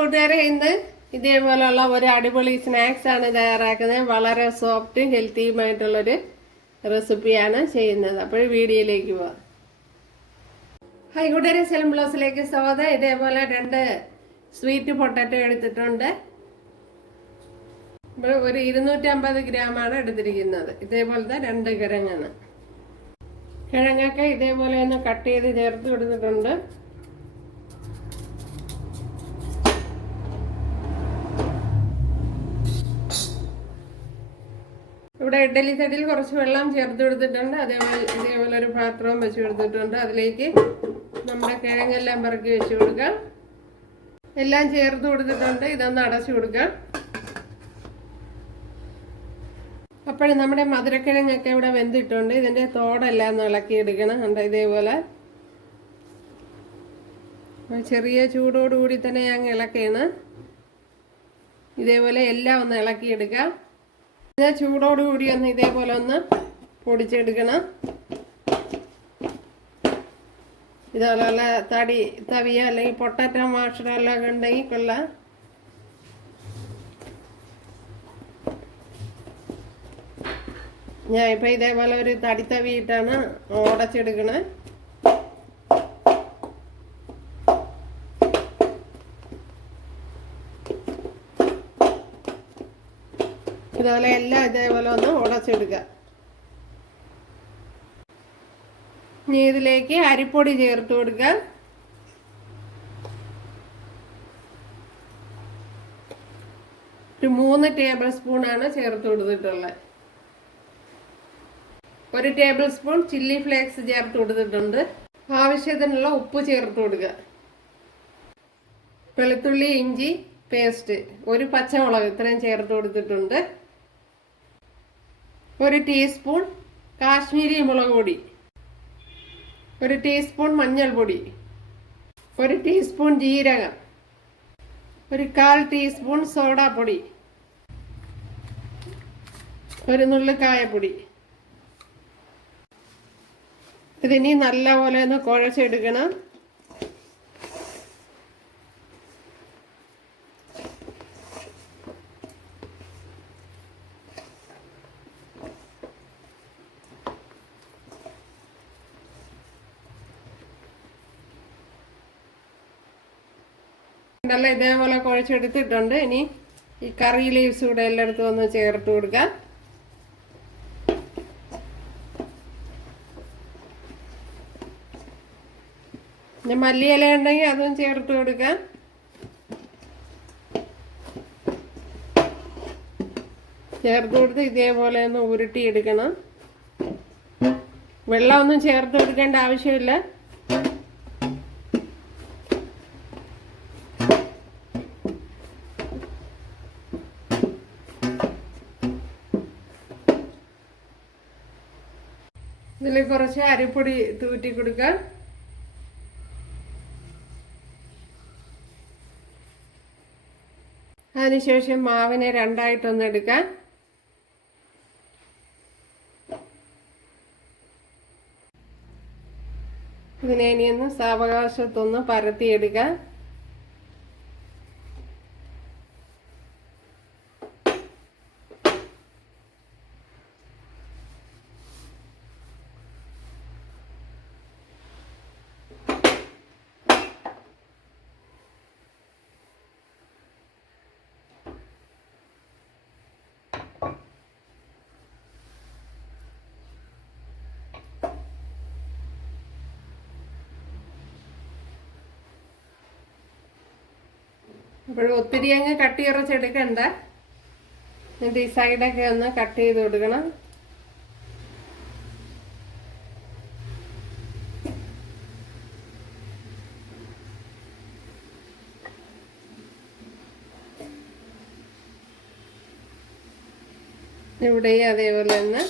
കൂട്ടുകാരെ ഇന്ന് ഇതേപോലെയുള്ള ഒരു അടിപൊളി സ്നാക്സ് ആണ് തയ്യാറാക്കുന്നത്. വളരെ സോഫ്റ്റും ഹെൽത്തിയുമായിട്ടുള്ളൊരു റെസിപ്പിയാണ് ചെയ്യുന്നത്. അപ്പോൾ വീഡിയോയിലേക്ക് പോവാം. ഹായ് കൂട്ടുകാരെ, സെലം ബ്ലോസിലേക്ക് സ്വാഗതം. ഇതേപോലെ 2 സ്വീറ്റ് പൊട്ടാറ്റോ എടുത്തിട്ടുണ്ട്. ഒരു 250 ഗ്രാമാണ് എടുത്തിരിക്കുന്നത്. ഇതേപോലത്തെ 2 കിഴങ്ങാണ്. കിഴങ്ങൊക്കെ ഇതേപോലെ ഒന്ന് കട്ട് ചെയ്ത് ചേർത്ത് കൊടുത്തിട്ടുണ്ട്. ഇവിടെ ഇഡ്ഡലി തട്ടിൽ കുറച്ച് വെള്ളം ചേർത്ത് കൊടുത്തിട്ടുണ്ട്. ഇതേപോലെ ഒരു പാത്രവും വെച്ച് കൊടുത്തിട്ടുണ്ട്. അതിലേക്ക് നമ്മുടെ കിഴങ്ങെല്ലാം പറക്കി വെച്ച് കൊടുക്കാം. എല്ലാം ചേർത്ത് കൊടുത്തിട്ടുണ്ട്. ഇതൊന്ന് അടച്ചു കൊടുക്കാം. അപ്പോഴും നമ്മുടെ മധുരക്കിഴങ്ങൊക്കെ ഇവിടെ വെന്തിട്ടുണ്ട്. ഇതിൻ്റെ തോടെല്ലാം ഒന്ന് ഇളക്കിയെടുക്കണം. കണ്ടോ, ഇതേപോലെ ചെറിയ ചൂടോടുകൂടി തന്നെ ഞാൻ ഇളക്കുകയാണ്. ഇതേപോലെ എല്ലാം ഒന്ന് ഇളക്കിയെടുക്കാം. ചൂടോടുകൂടി ഒന്ന് ഇതേപോലെ ഒന്ന് പൊടിച്ചെടുക്കണം. ഇതുപോലെയുള്ള തവിയോ അല്ലെങ്കിൽ പൊട്ടാറ്റോ മാഷറോ എല്ലാം ഉണ്ടെങ്കിൽ കൊള്ളാം. ഞാൻ ഇപ്പം ഇതേപോലെ ഒരു തടിത്തവിയിട്ടാണ് ഉടച്ചെടുക്കണേ. ഇതുപോലെ എല്ലാം ഇതേപോലെ ഒന്ന് ഉടച്ചെടുക്കുക. ഇനി ഇതിലേക്ക് അരിപ്പൊടി ചേർത്ത് കൊടുക്കുക. ഒരു 3 ടേബിൾ സ്പൂണാണ് ചേർത്ത് കൊടുത്തിട്ടുള്ളത്. 1 ടേബിൾ സ്പൂൺ ചില്ലി ഫ്ലേക്സ് ചേർത്ത് കൊടുത്തിട്ടുണ്ട്. ആവശ്യത്തിനുള്ള ഉപ്പ് ചേർത്ത് കൊടുക്കുക. വെളുത്തുള്ളി ഇഞ്ചി പേസ്റ്റ്, 1 പച്ചമുളക് ഇത്രയും ചേർത്ത് കൊടുത്തിട്ടുണ്ട്. 1 ടീസ്പൂൺ കാശ്മീരി മുളക് പൊടി, 1 ടീസ്പൂൺ മഞ്ഞൾപ്പൊടി, 1 ടീസ്പൂൺ ജീരകം, 1/4 ടീസ്പൂൺ സോഡാപ്പൊടി, 1 നുള്ളു കായപ്പൊടി. ഇതിനി നല്ലപോലെ ഒന്ന് കുഴച്ചെടുക്കണം. ഇതേപോലെ കുഴച്ചെടുത്തിട്ടുണ്ട്. ഇനി ഈ കറി ലീവ്സ് കൂടെ എല്ലായിടത്തും ഒന്ന് ചേർത്ത് കൊടുക്കാം. പിന്നെ മല്ലിയില ഉണ്ടെങ്കിൽ അതും ചേർത്ത് കൊടുക്കാം. ചേർത്ത് കൊടുത്ത് ഇതേപോലെ ഒന്ന് ഉരുട്ടിയെടുക്കണം. വെള്ളമൊന്നും ചേർത്ത് കൊടുക്കേണ്ട ആവശ്യമില്ല. ഇതിൽ കുറച്ച് അരിപ്പൊടി തൂറ്റി കൊടുക്കാം. അതിനുശേഷം മാവിനെ 2ആയിട്ടൊന്ന് എടുക്കാം. ഇതിനെ ഇനിയൊന്ന് സാവകാശത്തൊന്ന് പരത്തിയെടുക്കാം. അപ്പോൾ ഒത്തിരി അങ്ങ് കട്ടി ഇറച്ചെടുക്കണ്ട. എന്നിട്ട് ഈ സൈഡൊക്കെ ഒന്ന് കട്ട് ചെയ്ത് കൊടുക്കണം. ഇവിടെയും അതേപോലെ തന്നെ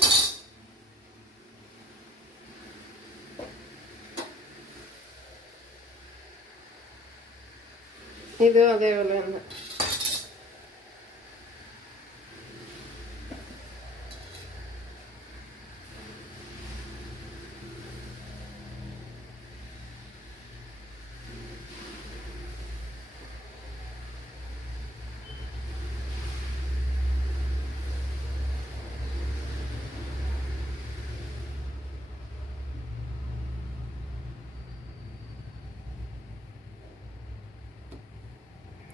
ഇതും അതേപോലെ തന്നെ.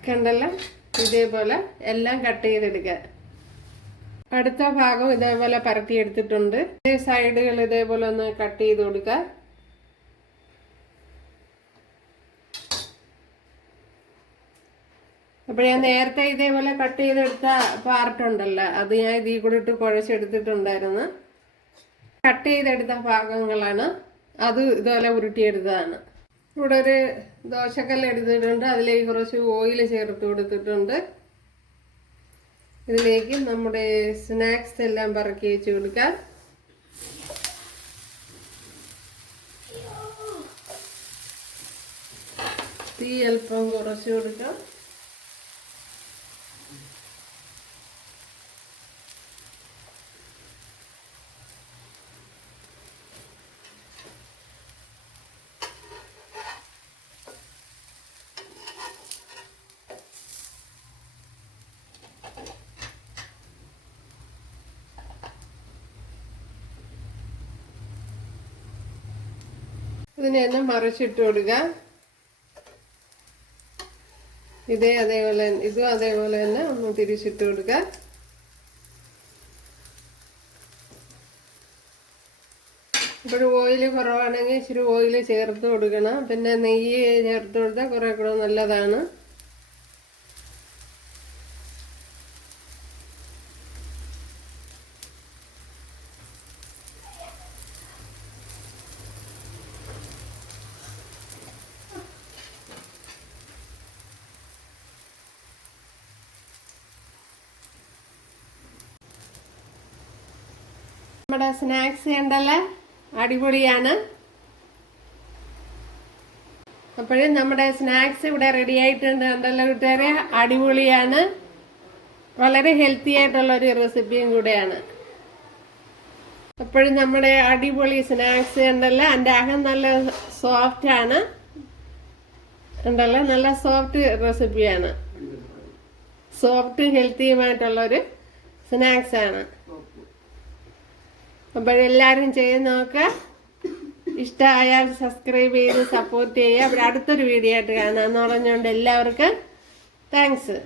കണ്ടല്ലോ, ഇതേപോലെ എല്ലാം കട്ട് ചെയ്തെടുക്കുക. അടുത്ത ഭാഗം ഇതേപോലെ പരത്തി എടുത്തിട്ടുണ്ട്. സൈഡുകൾ ഇതേപോലെ ഒന്ന് കട്ട് ചെയ്ത് കൊടുക്കുക. അപ്പോൾ ഞാൻ നേരത്തെ ഇതേപോലെ കട്ട് ചെയ്തെടുത്ത പാർട്ടുണ്ടല്ലോ, അത് ഞാൻ ഇതിൽ കൂടെ ഇട്ട് കുഴച്ചെടുത്തിട്ടുണ്ടായിരുന്നു. കട്ട് ചെയ്തെടുത്ത ഭാഗങ്ങളാണ്, അത് ഇതുപോലെ ഉരുട്ടിയെടുത്തതാണ്. ഇവിടെ ഒരു ദോശക്കല്ല് എടുത്തിട്ടുണ്ട്, അതിലേക്ക് കുറച്ച് ഓയിൽ ചേർത്ത് കൊടുത്തിട്ടുണ്ട്. ഇതിലേക്ക് നമ്മുടെ സ്നാക്സ് എല്ലാം പറക്കി വെച്ച് കൊടുക്കാം. തീ അല്പം കുറച്ച് കൊടുക്കാം. ഇതിനെ ഒന്ന് മറിച്ചിട്ട് കൊടുക്കുക. ഇതും അതേപോലെ തന്നെ ഒന്ന് തിരിച്ചിട്ട് കൊടുക്കുക. ഇപ്പോൾ ഓയിൽ കുറവാണെങ്കിൽ ഇച്ചിരി ഓയിൽ ചേർത്ത് കൊടുക്കണം. പിന്നെ നെയ്യ് ചേർത്ത് കൊടുത്താൽ കുറേ കൂടെ നല്ലതാണ്. നമ്മുടെ സ്നാക്സ് കണ്ടല്ലേ, അടിപൊളിയാണ്. അപ്പോഴും നമ്മുടെ സ്നാക്സ് ഇവിടെ റെഡി ആയിട്ടുണ്ട്. കണ്ടല്ലോ കൂട്ടുകാരെ, അടിപൊളിയാണ്. വളരെ ഹെൽത്തി ആയിട്ടുള്ളൊരു റെസിപ്പിയും കൂടെയാണ്. അപ്പോഴും നമ്മുടെ അടിപൊളി സ്നാക്സ് കണ്ടല്ലോ, എൻ്റെ അകം നല്ല സോഫ്റ്റാണ്. കണ്ടല്ലോ, നല്ല സോഫ്റ്റ് റെസിപ്പിയാണ്. സോഫ്റ്റ് ഹെൽത്തിയുമായിട്ടുള്ളൊരു സ്നാക്സാണ്. അപ്പോഴെല്ലാവരും ചെയ്ത് നോക്കുക. ഇഷ്ടമായാൽ സബ്സ്ക്രൈബ് ചെയ്ത് സപ്പോർട്ട് ചെയ്യുക. അവിടെ അടുത്തൊരു വീഡിയോ ആയിട്ട് കാണാമെന്ന് പറഞ്ഞുകൊണ്ട് എല്ലാവർക്കും താങ്ക്സ്.